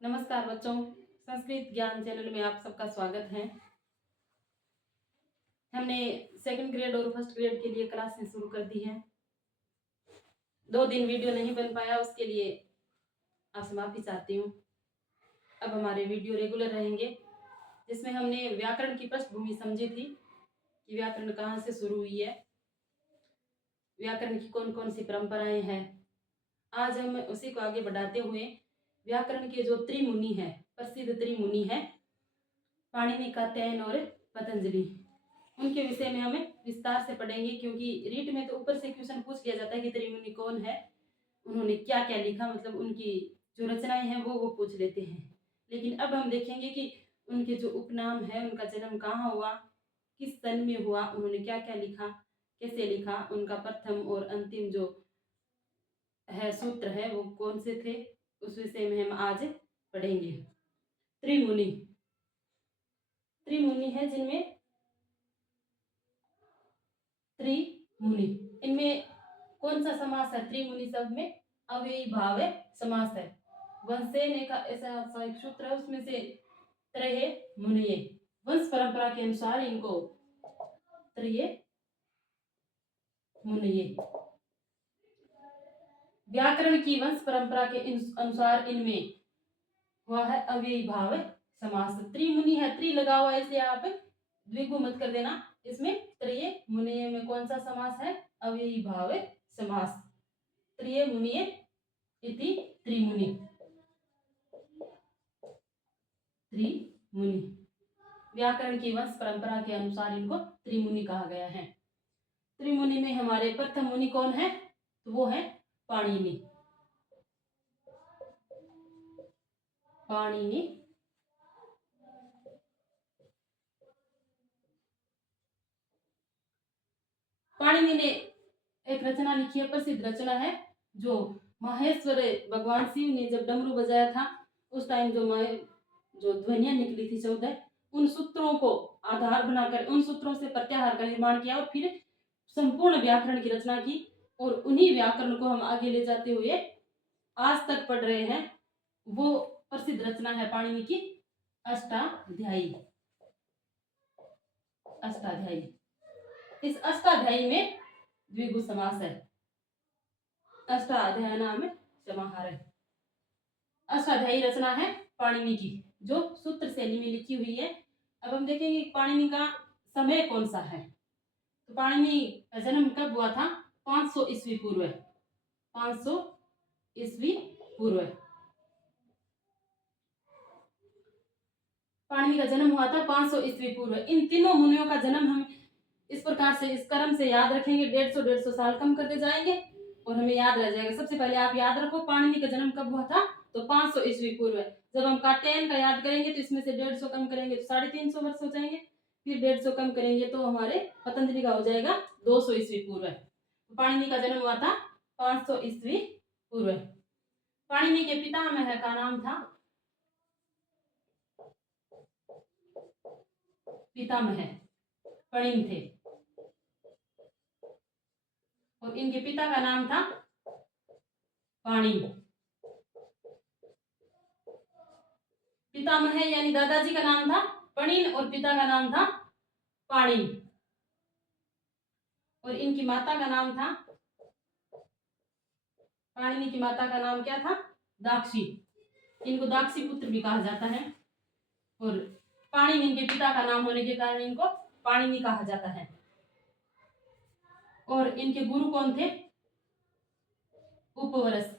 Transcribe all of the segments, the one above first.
नमस्कार बच्चों, संस्कृत ज्ञान चैनल में आप सबका स्वागत है। हमने सेकंड ग्रेड और फर्स्ट ग्रेड के लिए क्लासें शुरू कर दी हैं। 2 दिन वीडियो नहीं बन पाया, उसके लिए आपसे माफी चाहती हूँ। अब हमारे वीडियो रेगुलर रहेंगे, जिसमें हमने व्याकरण की पृष्ठभूमि समझी थी कि व्याकरण कहाँ से शुरू हुई है, व्याकरण की कौन कौन सी परंपराएं हैं। आज हम उसी को आगे बढ़ाते हुए व्याकरण के जो त्रिमुनि हैं, प्रसिद्ध त्रिमुनि हैं, पाणिनि, कात्यायन और पतंजलि, उनके विषय में हमें विस्तार से पढ़ेंगे। क्योंकि रीट में तो ऊपर से क्वेश्चन पूछ लिया जाता है कि त्रिमुनि कौन है, उन्होंने क्या क्या लिखा, मतलब उनकी जो रचनाएं हैं वो पूछ लेते हैं। लेकिन अब हम देखेंगे कि उनके जो उपनाम है, उनका जन्म कहाँ हुआ, किस सन में हुआ, उन्होंने क्या क्या लिखा, कैसे लिखा, उनका प्रथम और अंतिम जो है सूत्र है वो कौन से थे, उस विषय में हम आज पढ़ेंगे। त्रिमुनि, त्रिमुनि है जिनमें त्रिमुनि, इनमें कौन सा समास है? त्रिमुनि शब्द में अव्ययी भाव समास है। वंशेन एक ऐसा एक सूत्र है, उसमें से त्रय मुनिये, वंश परंपरा के अनुसार इनको त्रय मुनिये। व्याकरण की वंश परंपरा के अनुसार इनमें हुआ है अव्ययी भाव समास। त्रिमुनि है, त्रि लगा हुआ है, इसलिए आप द्विगु मत कर देना। इसमें त्रय मुनिये में कौन सा समास है? अव्ययी भाव समास। त्रय मुनिये इति त्रिमुनि, त्रिमुनि। व्याकरण की वंश परंपरा के अनुसार इनको त्रिमुनि कहा गया है। त्रिमुनि में हमारे प्रथम मुनि कौन है? तो वो है पाणिनि। पाणिनि पाणिनि ने एक रचना लिखी है, प्रसिद्ध रचना है, जो माहेश्वर भगवान शिव ने जब डमरू बजाया था उस टाइम जो ध्वनियां निकली थी 14, उन सूत्रों को आधार बनाकर उन सूत्रों से प्रत्याहार का निर्माण किया और फिर संपूर्ण व्याकरण की रचना की। और उन्हीं व्याकरण को हम आगे ले जाते हुए आज तक पढ़ रहे हैं। वो प्रसिद्ध रचना है पाणिनि की अष्टाध्यायी। अष्टाध्यायी, इस अष्टाध्यायी में द्विगु समास है। अष्टाध्यायी नाम समाहार है। अष्टाध्यायी रचना है पाणिनि की, जो सूत्र शैली में लिखी हुई है। अब हम देखेंगे पाणिनि का समय कौन सा है। तो पाणिनि का जन्म कब हुआ था? 500 ईस्वी पूर्व। 500 ईस्वी पूर्व पाणिनि का जन्म हुआ था 500 ईस्वी पूर्व। इन तीनों मुनियों का जन्म हम इस प्रकार से इस क्रम से याद रखेंगे, 150 साल कम करते जाएंगे और हमें याद रह जाएगा। सबसे पहले आप याद रखो पाणिनि का जन्म कब हुआ था, तो 500 ईस्वी पूर्व। जब हम कात्यायन का याद करेंगे तो इसमें से 150 कम करेंगे तो 350 वर्ष हो जाएंगे, फिर 150 कम करेंगे तो हमारे पतंजलि का हो जाएगा 200 ईस्वी पूर्व। पाणिनि का जन्म हुआ था 500 ईस्वी पूर्व। पाणिनि के पितामह का नाम था, पितामह पणिन थे, और इनके पिता का नाम था पाणिन। पितामह यानी दादाजी का नाम था पणिन और पिता का नाम था पाणिन। और इनकी माता का नाम था, पाणिनि की माता का नाम क्या था? दाक्षी। इनको दाक्षी पुत्र भी कहा जाता है। और पाणिनि इनके पिता का नाम होने के कारण इनको पाणिनि कहा जाता है। और इनके गुरु कौन थे? उपवरस।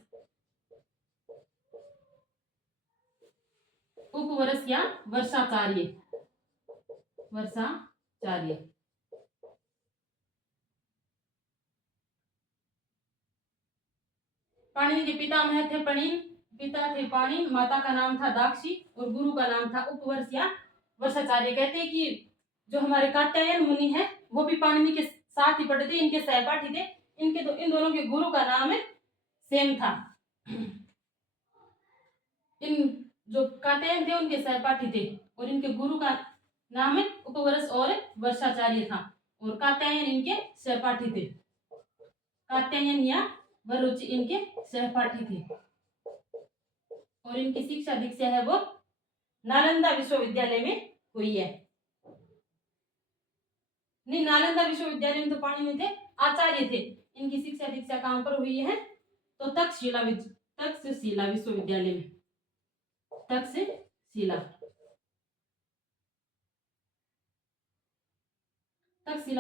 उपवरस या वर्षाचार्य। वर्षाचार्य। पाणिनि के पितामह थे पणिन, पिता थे पाणिन, माता का नाम था दाक्षी और गुरु का नाम था उपवर्ष या वर्षाचार्य। कहते हैं कि जो हमारे कात्यायन मुनि है वो भी पाणिनि के साथ ही पढ़े थे, इनके सहपाठी थे। इन दोनों के गुरु का नाम सेम था। इन जो कात्यायन थे उनके सहपाठी थे और इनके गुरु का नाम उपवर्ष और वर्षाचार्य था, और कात्यायन इनके सहपाठी थे। कात्यायन या वरुचि इनके सहपाठी थे। और इनकी शिक्षा दीक्षा है वो नालंदा विश्वविद्यालय में हुई है। नहीं, नालंदा विश्वविद्यालय में तो पाणिनि थे, आचार्य थे। इनकी शिक्षा दीक्षा कहाँ पर हुई है? तो तक्षशिला विश्वविद्यालय में, तक्षशिला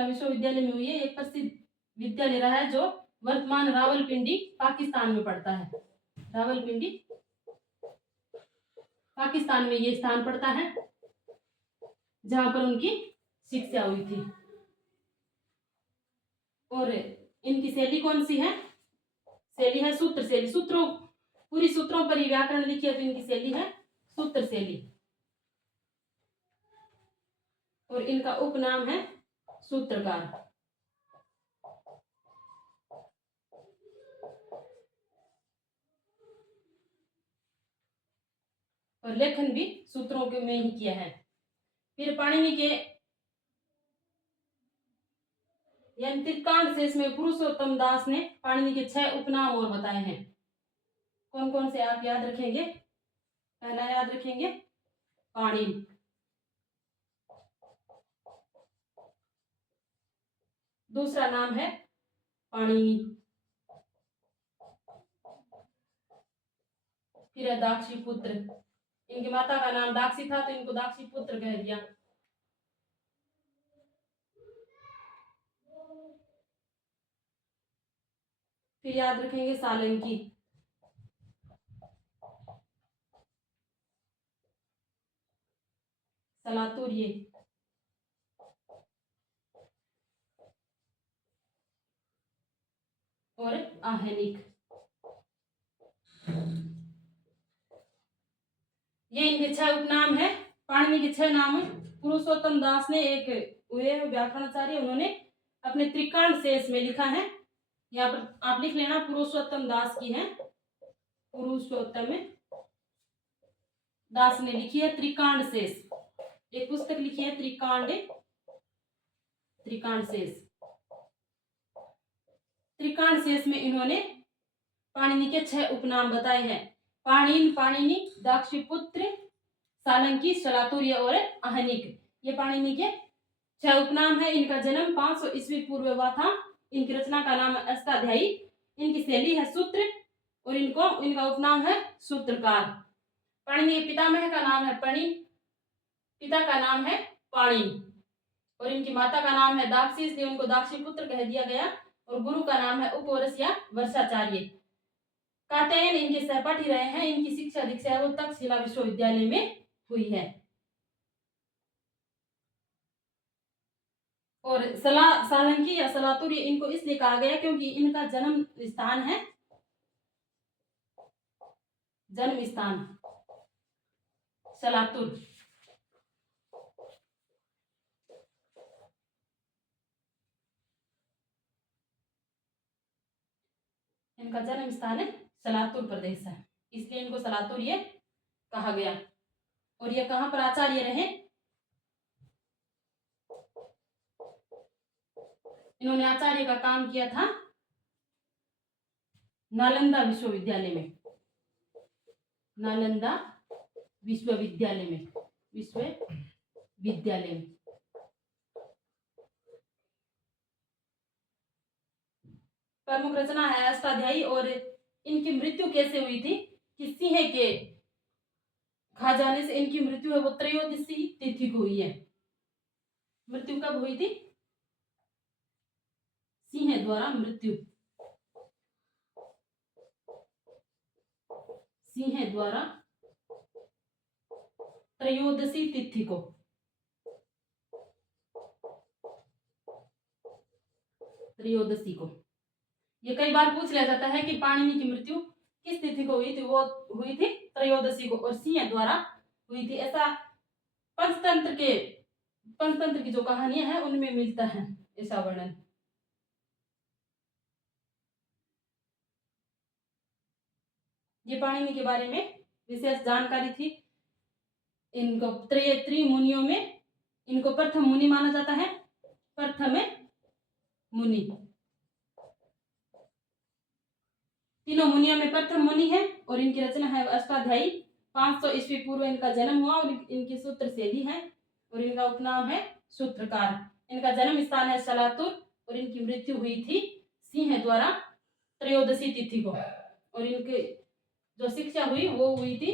विश्वविद्यालय में हुई है। एक प्रसिद्ध विद्यालय रहा है जो वर्तमान रावलपिंडी पाकिस्तान में पड़ता है। रावलपिंडी पाकिस्तान में ये स्थान पड़ता है जहां पर उनकी शिक्षा हुई थी। और इनकी शैली कौन सी है? शैली है सूत्र शैली। पूरी सूत्रों पर ही व्याकरण लिखी है तो इनकी शैली है सूत्र शैली। और इनका उपनाम है सूत्रकार। और लेखन भी सूत्रों के में ही किया है। फिर पाणिनि के यानी त्रिकांड शेष में पुरुषोत्तम दास ने पाणिनि के 6 उपनाम और बताए हैं। कौन कौन से आप याद रखेंगे? पहला याद रखेंगे पाणिनि, दूसरा नाम है पाणिनि, फिर है दाक्षी पुत्र। इनकी माता का नाम दाक्षी था तो इनको दाक्षी पुत्र कह दिया। फिर याद रखेंगे सालंकी, सलातुर्य, और आहनिक। ये इनके 6 उपनाम है। पाणिनि के 6 नाम है। पुरुषोत्तम दास ने एक हुए व्याकरणाचार्य, उन्होंने अपने त्रिकांड शेष में लिखा है। यहाँ पर आप लिख लेना, पुरुषोत्तम दास की है। पुरुषोत्तम दास ने लिखी है त्रिकांड शेष। एक पुस्तक लिखी है त्रिकांड शेष। त्रिकांड शेष में इन्होंने पाणिनि के 6 उपनाम बताए हैं। पाणिनि, दाक्षीपुत्र, सालंकी, सलातुर्य और आहनिक। ये पाणिनि के 6 उपनाम है। इनका जन्म 500 ईस्वी पूर्व हुआ था। इनकी रचना का नाम है अष्टाध्यायी। इनकी शैली है सूत्र और इनका उपनाम है सूत्रकार। पाणिनि के पितामह का नाम है पिता का नाम है पाणिनि और इनकी माता का नाम है दाक्षी, इसलिए उनको दाक्षी पुत्र कह दिया गया। और गुरु का नाम है उपवरस या वर्षाचार्य। कात्यायन इनके सहपाठी रहे हैं। इनकी शिक्षा दीक्षा है वो तक्षशिला विश्वविद्यालय में हुई है। और सालंकी या सलातुर्य इनको इसलिए कहा गया क्योंकि इनका जन्म स्थान सलातुर। इनका जन्म स्थान है सलातुर प्रदेश है, इसलिए इनको सलातुर्य कहा गया। और ये कहां पर आचार्य रहे? इन्होंने आचार्य का काम किया था नालंदा विश्वविद्यालय में। नालंदा विश्वविद्यालय में प्रमुख रचना है अष्टाध्यायी। और इनकी मृत्यु कैसे हुई थी? कि सिंह के खा जाने से इनकी मृत्यु है वो त्रयोदशी तिथि को हुई है। मृत्यु कब हुई थी? सिंह द्वारा मृत्यु, सिंह द्वारा त्रयोदशी तिथि को। ये कई बार पूछ लिया जाता है कि पाणिनि की मृत्यु किस तिथि को हुई थी? वो हुई थी त्रयोदशी को और सिंह द्वारा हुई थी। ऐसा पंचतंत्र की जो कहानियां हैं उनमें मिलता है ऐसा वर्णन। ये पाणिनि के बारे में विशेष जानकारी थी। इनको त्रिमुनियों में इनको प्रथम मुनि माना जाता है। प्रथम मुनि, तीनों मुनियों में प्रथम मुनि है और इनकी रचना है अष्टाध्यायी। 500 ईस्वी पूर्व इनका जन्म हुआ और इनकी सूत्र शैली है और इनका उपनाम है सूत्रकार। इनका जन्म स्थान है सलातुर और इनकी मृत्यु हुई थी सिंह द्वारा त्रयोदशी तिथि को। और इनके जो शिक्षा हुई वो हुई थी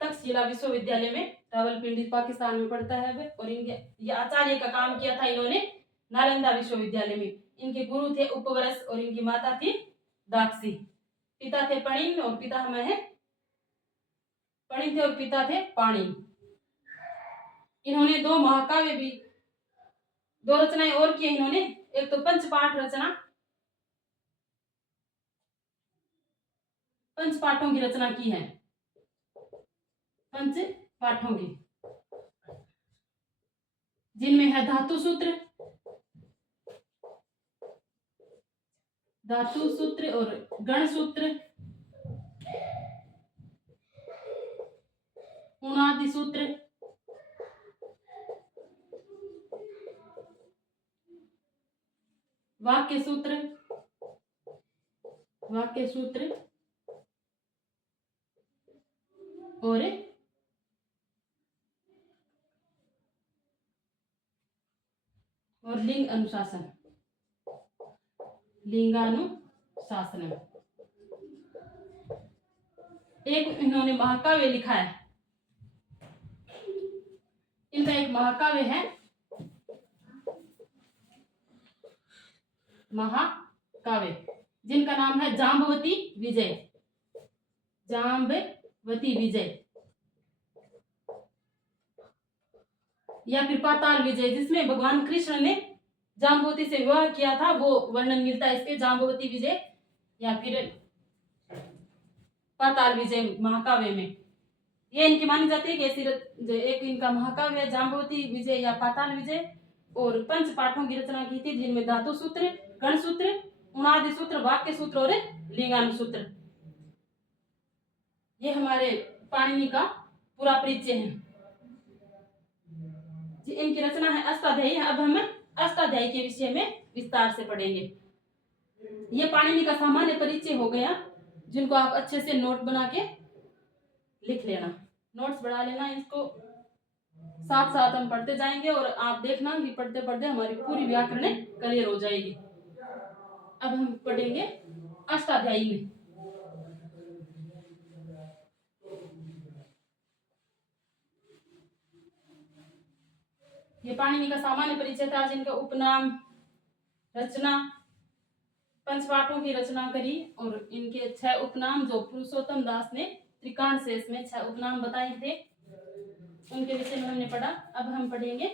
तक्षशिला विश्वविद्यालय में, रावलपिंडी पाकिस्तान में पड़ता है वे। और इनके ये आचार्य का काम किया था इन्होंने नालंदा विश्वविद्यालय में। इनके गुरु थे उपवरस और इनकी माता थी दाक्षी। पिता थे पणिन और पिता हमें है पणिन थे और पिता थे पाणिन। इन्होंने 2 महाकाव्य भी 2 रचनाएं और की इन्होंने। एक तो पंचपाठ रचना, पंच पाठों की रचना की है, पंच पाठों की, जिनमें है धातु सूत्र और गण सूत्र, उणादि सूत्र, वाक्य सूत्र और लिंगानुशासन। एक इन्होंने महाकाव्य लिखा है। इनका एक महाकाव्य है जिनका नाम है जाम्बवती विजय या फिर पाताल विजय, जिसमें भगवान कृष्ण ने जाम्बवती से विवाह किया था, वो वर्णन मिलता है इसके जाम्बवती विजय या फिर पाताल विजय महाकाव्य में। ये इनकी मानी जाती है कि ऐसी एक इनका महाकाव्य है जाम्बवती विजय या पाताल विजय। और पंच पाठों की रचना की थी, जिनमें धातु सूत्र, गण सूत्र, उणादि सूत्र, वाक्य सूत्र और लिंगानुसूत्र। ये हमारे पाणिनि का पूरा परिचय है। इनकी रचना है अष्टाध्यायी। अब हम अष्टाध्यायी के विषय में विस्तार से पढ़ेंगे। ये पाणिनि का सामान्य परिचय हो गया, जिनको आप अच्छे से नोट बना के लिख लेना, नोट्स बढ़ा लेना। इसको साथ साथ हम पढ़ते जाएंगे और आप देखना कि पढ़ते पढ़ते हमारी पूरी व्याकरण क्लियर हो जाएगी। अब हम पढ़ेंगे अष्टाध्यायी में। ये पाणिनि का सामान्य परिचय था, जिनका उपनाम, रचना, पंचपाठों की रचना करी और इनके 6 उपनाम जो पुरुषोत्तम दास ने त्रिकांड शेष में 6 उपनाम बताए थे, उनके विषय में हमने पढ़ा। अब हम पढ़ेंगे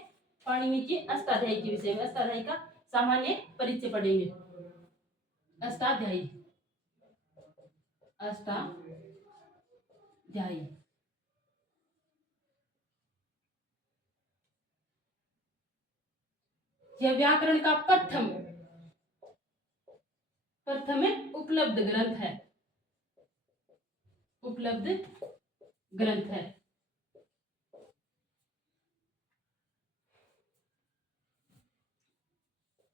पाणिनि की अष्टाध्यायी के विषय में। अष्टाध्यायी का सामान्य परिचय पढ़ेंगे। अष्टाध्यायी यह व्याकरण का प्रथम उपलब्ध ग्रंथ है।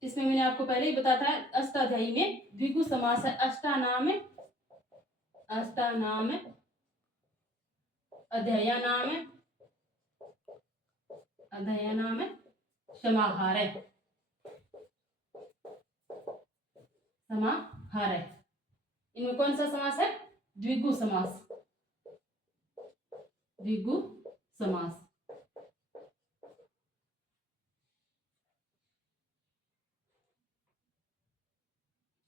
इसमें मैंने आपको पहले ही बताया था, अष्टाध्यायी में द्विगु समास है। अष्टानाम, अध्ययनाम, समाहार। इनमें कौन सा समास है? द्विगु समास।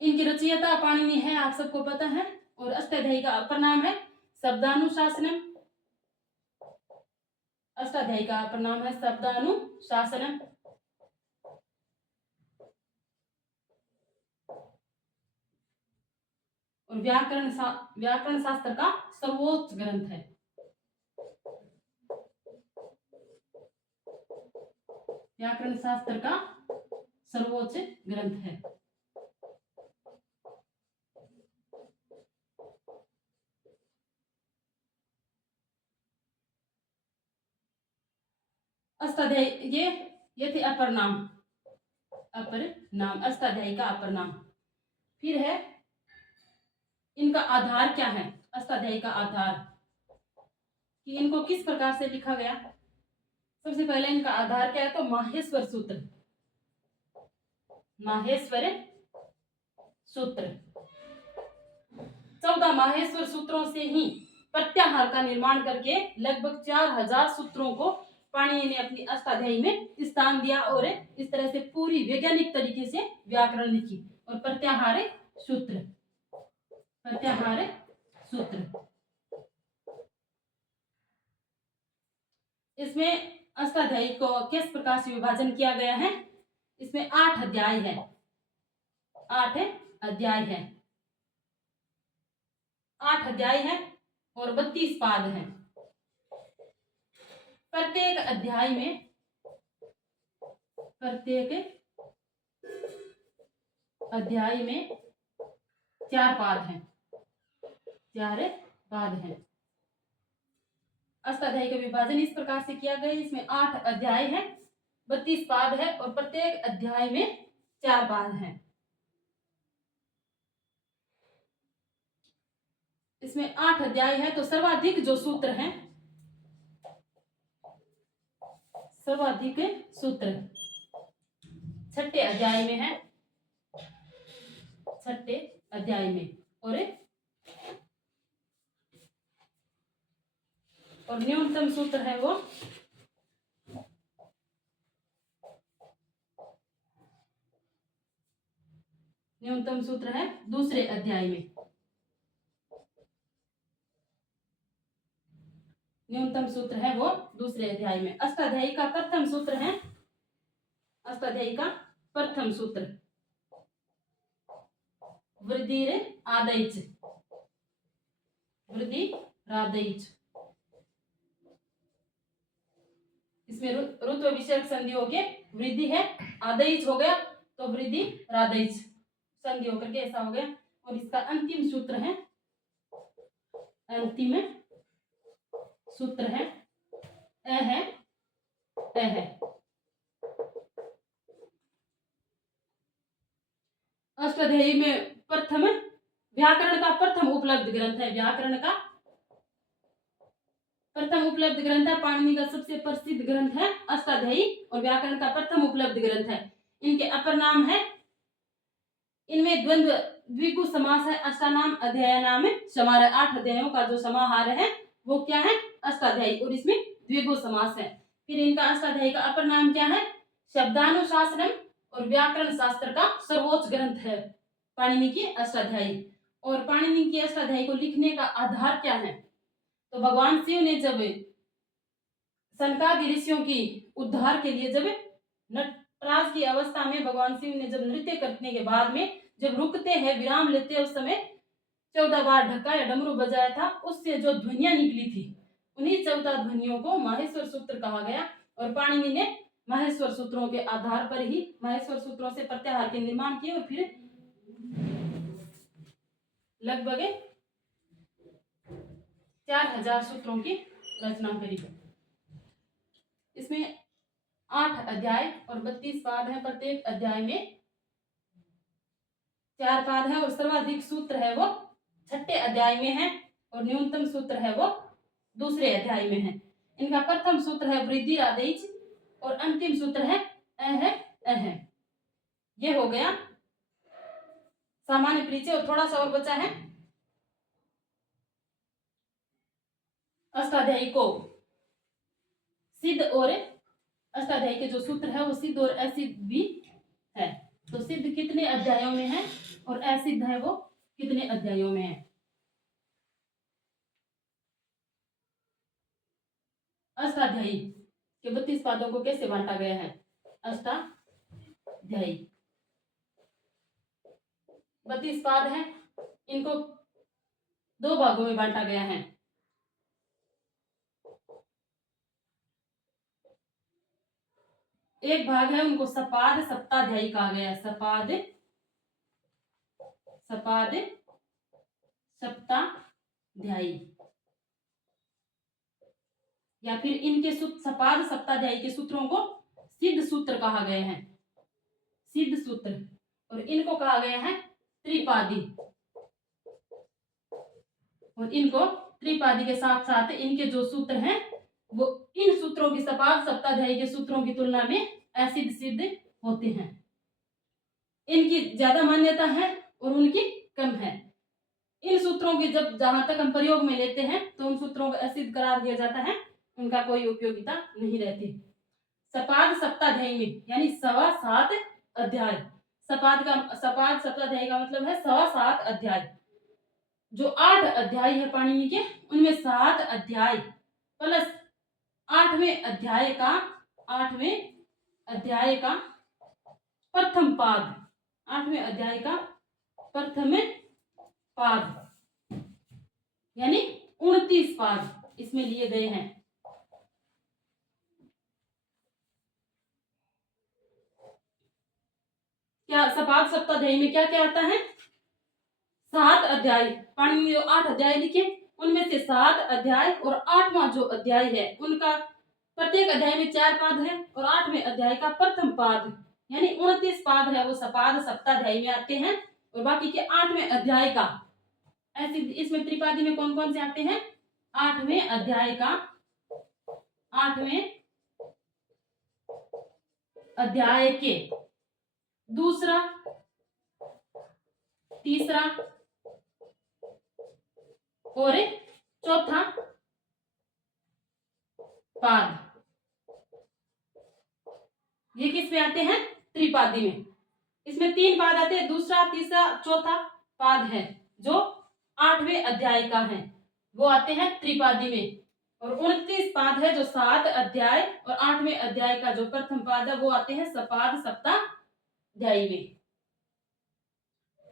इनकी रचयिता पाणिनि है, आप सबको पता है। और अष्टाध्यायी का अपर नाम है शब्दानुशासनम। अष्टाध्यायी का अपर नाम है शब्दानुशासनम। और व्याकरण शास्त्र का सर्वोच्च ग्रंथ है। व्याकरण शास्त्र का सर्वोच्च ग्रंथ है। अष्टाध्यायी ये थे अपर नाम अष्टाध्यायी का अपर नाम। फिर है इनका आधार क्या है, अष्टाध्यायी का आधार, कि इनको किस प्रकार से लिखा गया। सबसे पहले इनका आधार क्या है, तो माहेश्वर सूत्र, माहेश्वर सूत्र। 14 माहेश्वर सूत्रों से ही प्रत्याहार का निर्माण करके लगभग 4000 सूत्रों को पाणिनि ने अपनी अष्टाध्यायी में स्थान दिया और इस तरह से पूरी वैज्ञानिक तरीके से व्याकरण लिखी। और प्रत्याहार सूत्र, प्रत्याहार सूत्र, इसमें अष्टाध्यायी को किस प्रकार से विभाजन किया गया है। इसमें 8 अध्याय है, 8 अध्याय है, 8 अध्याय है और 32 पाद हैं। प्रत्येक अध्याय में 4 पाद हैं, 4 पाद हैं। अष्टाध्यायी का विभाजन इस प्रकार से किया गया। इसमें 8 अध्याय है, 32 पाद है और प्रत्येक अध्याय में 4 पाद हैं। इसमें 8 अध्याय है तो सर्वाधिक जो सूत्र हैं, सर्वाधिक सूत्र 6ठे अध्याय में है, 6ठे अध्याय में। और न्यूनतम सूत्र है वो न्यूनतम सूत्र है दूसरे अध्याय में। न्यूनतम सूत्र है वो दूसरे अध्याय में। अष्टाध्यायी का प्रथम सूत्र है, अष्टाध्यायी का प्रथम सूत्र वृद्धिर आदैच, वृद्धि रादैच। इसमें रुत्व विषयक संधि हो के वृद्धि है, आदैच हो गया तो वृद्धि रादैच संधि होकर के ऐसा हो गया। और इसका अंतिम सूत्र है, अंतिम सूत्र है अ है। अष्टाध्यायी में प्रथम व्याकरण का प्रथम उपलब्ध ग्रंथ है, व्याकरण का प्रथम उपलब्ध ग्रंथ है। पाणिनि का सबसे प्रसिद्ध ग्रंथ है अष्टाध्यायी और व्याकरण का प्रथम उपलब्ध ग्रंथ है। इनके अपर नाम है, इनमें द्वंद्व द्विगु समास है, अष्टानाम अध्यायानाम समाहार। 8 अध्यायों का जो समाहार है वो क्या है, अष्टाध्यायी, और इसमें द्विगु समास है। फिर इनका अष्टाध्यायी का अपर नाम क्या है, शब्दानुशासनम, और व्याकरण शास्त्र का सर्वोच्च ग्रंथ है पाणिनि की अष्टाध्यायी। और पाणिनि की अष्टाध्यायी को लिखने का आधार क्या है, तो भगवान शिव ने जब सनकादि ऋषियों की उद्धार के लिए, जब नटराज की अवस्था में भगवान शिव ने जब नृत्य करने के बाद में जब रुकते हैं, विराम लेते हैं, उस समय 14 बार ढक्का या डमरू बजाया था, उससे जो ध्वनियां निकली थी, उन्हीं 14 ध्वनियों को माहेश्वर सूत्र कहा गया। और पाणिनि ने माहेश्वर सूत्रों के आधार पर ही, माहेश्वर सूत्रों से प्रत्याहार के निर्माण किए और फिर लगभग 4000 सूत्रों की रचना करी। इसमें 8 अध्याय और 32 पाद है, प्रत्येक अध्याय में 4 पाद है और सर्वाधिक सूत्र है वो 6ठे अध्याय में है और न्यूनतम सूत्र है वो दूसरे अध्याय में है। इनका प्रथम सूत्र है वृद्धि रादैच और अंतिम सूत्र है अह। ये हो गया सामान्य परिचय। और थोड़ा सा और बचा है, अष्टाध्यायी को सिद्ध और अष्टाध्यायी के जो सूत्र है वो सिद्ध और असिद्ध भी है। तो सिद्ध कितने अध्यायों में है और असिद्ध है वो कितने अध्यायों में है। अष्टाध्यायी के 32 पादों को कैसे बांटा गया है, अष्टाध्यायी 32 पाद है, इनको 2 भागों में बांटा गया है। एक भाग है उनको सपाद सप्ताध्यायी कहा गया है, सपाद सप्ताध्यायी, या फिर इनके सपाद सप्ताध्यायी के सूत्रों को सिद्ध सूत्र कहा गया है, सिद्ध सूत्र। और इनको कहा गया है त्रिपादी, और इनको त्रिपादी के साथ साथ इनके जो सूत्र हैं वो इन सूत्रों की सपाद सप्ताध्यायी के सूत्रों की तुलना में एसिड सिद्ध होते हैं। इनकी ज्यादा मान्यता है और उनकी कम है। इन सूत्रों की जब जहां तक हम प्रयोग में लेते हैं तो उन सूत्रों को एसिड करार दिया जाता है, उनका कोई उपयोगिता नहीं रहती। सपाद सप्ताध्यायी में यानी 7.25 अध्याय, सपाद सप्ताध्यायी का मतलब है 7.25 अध्याय। जो 8 अध्याय है पाणिनि के उनमें 7 अध्याय प्लस 8वें अध्याय का प्रथम पाद, 8वें अध्याय का प्रथम पाद यानी 29 पाद इसमें लिए गए हैं। क्या सपाद सप्ताध्यायी में क्या क्या आता है? 7 अध्याय, पाणिनि ने जो 8 अध्याय लिखे उनमें से 7 अध्याय और 8वां जो अध्याय है उनका प्रत्येक अध्याय में 4 पाद है और 8वें अध्याय का प्रथम पाद यानी 29 पाद है वो सपाद सप्ताध्यायी में आते हैं। और बाकी के 8वें अध्याय का ऐसे इसमें त्रिपादी में कौन कौन से आते हैं? 8वें अध्याय का 8वें अध्याय के दूसरा, तीसरा और चौथा पाद, ये किस में आते हैं? त्रिपादी में। इसमें 3 पाद आते हैं, दूसरा, तीसरा, चौथा पाद है जो 8वें अध्याय का है वो आते हैं त्रिपादी में। और 29 पाद है जो 7 अध्याय और 8वें अध्याय का जो प्रथम पाद है वो आते हैं सपाद सप्ताध्यायी में।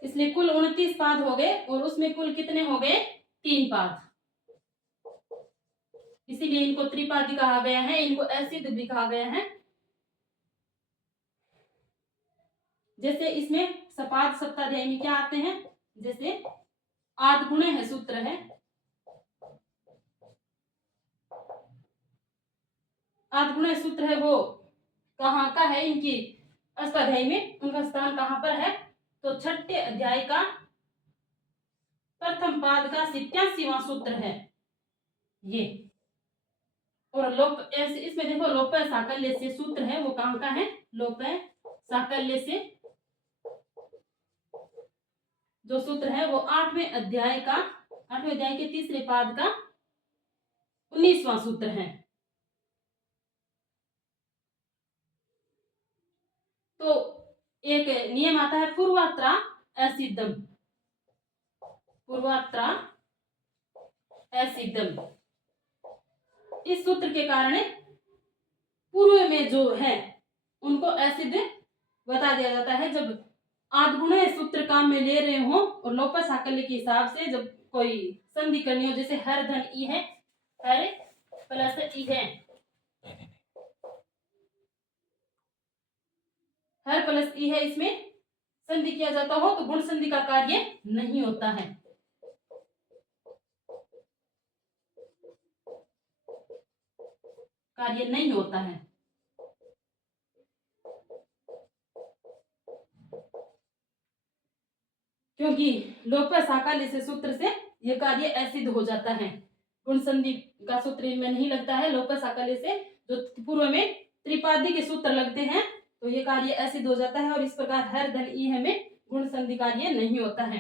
इसलिए कुल 29 पाद हो गए और उसमें कुल कितने हो गए? 3 पाद। इसीलिए इनको त्रिपादी कहा गया है, इनको एसिड भी कहा गया है। जैसे इसमें सपाद सप्ताध्यायी में क्या आते हैं? जैसे आद गुणे है सूत्र है, आद गुणे सूत्र है वो कहाँ का है? इनकी अष्टाध्यायी में उनका स्थान कहाँ पर है? तो 6ठे अध्याय का प्रथम पाद का 87वां सूत्र है ये। और लोप इसमें देखो लोप साकल्य से सूत्र है वो कहाँ का है? लोप साकल्य से जो सूत्र है वो 8वें अध्याय के तीसरे पाद का 19वां सूत्र है। तो एक नियम आता है पूर्वात्रा असिद्धम, पूर्वात्रा असिद्धम। इस सूत्र के कारण पूर्व में जो है उनको असिद्ध बता दिया जाता है। जब आदगुण सूत्र काम में ले रहे हो और लोप साकल्य के हिसाब से जब कोई संधि करनी हो, जैसे हर धन ई है, हर प्लस ई है, हर प्लस ई है, इसमें संधि किया जाता हो तो गुण संधि का कार्य नहीं होता है। कार्य नहीं होता है क्योंकि लोप साकल्य से सूत्र से यह कार्य असिद्ध हो जाता है। गुण संधि का सूत्र इनमें नहीं लगता है। लोप साकल्य से जो पूर्व में त्रिपादी के सूत्र लगते हैं तो ये कार्य असिद्ध हो जाता है और इस प्रकार हर धन ई है में गुण संधि कार्य नहीं होता है।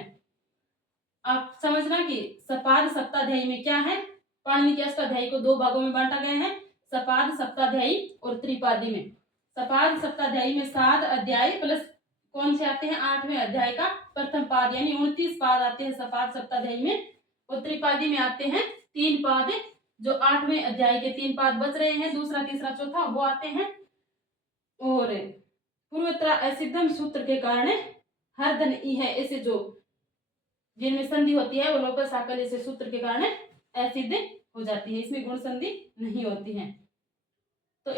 आप समझना कि सपाद सप्ताध्यायी में क्या है? पाणिनि के अष्टाध्यायी को 2 भागों में बांटा गया है, सपाद सप्ताध्यायी और त्रिपादी में। सपाद सप्ताध्यायी में 7 अध्याय प्लस कौन से आते हैं? 8वें अध्याय का प्रथम पाद यानी 29 पाद आते हैं सपाद सप्ताध्यायी में। और त्रिपादी में आते हैं 3 पाद, जो 8वें अध्याय के 3 पाद बच रहे हैं, दूसरा, तीसरा, चौथा वो आते हैं। और पूर्वोत्तरा असिद्धम सूत्र के कारण हर धन ई है ऐसे जो जिनमें संधि होती है वो लोप साकल्य से सूत्र के कारण असिद्ध हो जाती है, इसमें गुण संधि नहीं होती है। तो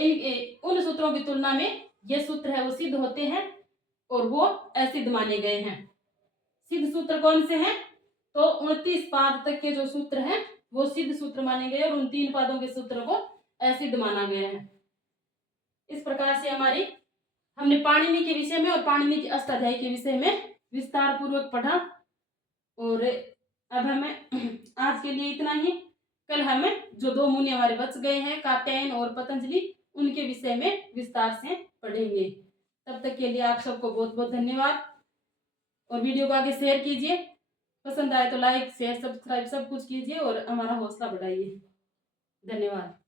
उन सूत्रों की तुलना में ये सूत्र है वो सिद्ध होते हैं और वो असिद्ध माने गए हैं। सिद्ध सूत्र कौन से हैं? तो 29 पाद तक के जो सूत्र हैं वो सिद्ध सूत्र माने गए और उन 3 पादों के सूत्र को असिद्ध माना गया है। इस प्रकार से हमने पाणिनि के विषय में और पाणिनि के अष्टाध्यायी के विषय में विस्तार पूर्वक पढ़ा। और अब हमें आज के लिए इतना ही। कल हमें जो 2 मुनि हमारे बच गए हैं, कात्यायन और पतंजलि, उनके विषय में विस्तार से पढ़ेंगे। तब तक के लिए आप सबको बहुत बहुत धन्यवाद। और वीडियो को आगे शेयर कीजिए, पसंद आए तो लाइक शेयर सब्सक्राइब सब कुछ कीजिए और हमारा हौसला बढ़ाइए। धन्यवाद।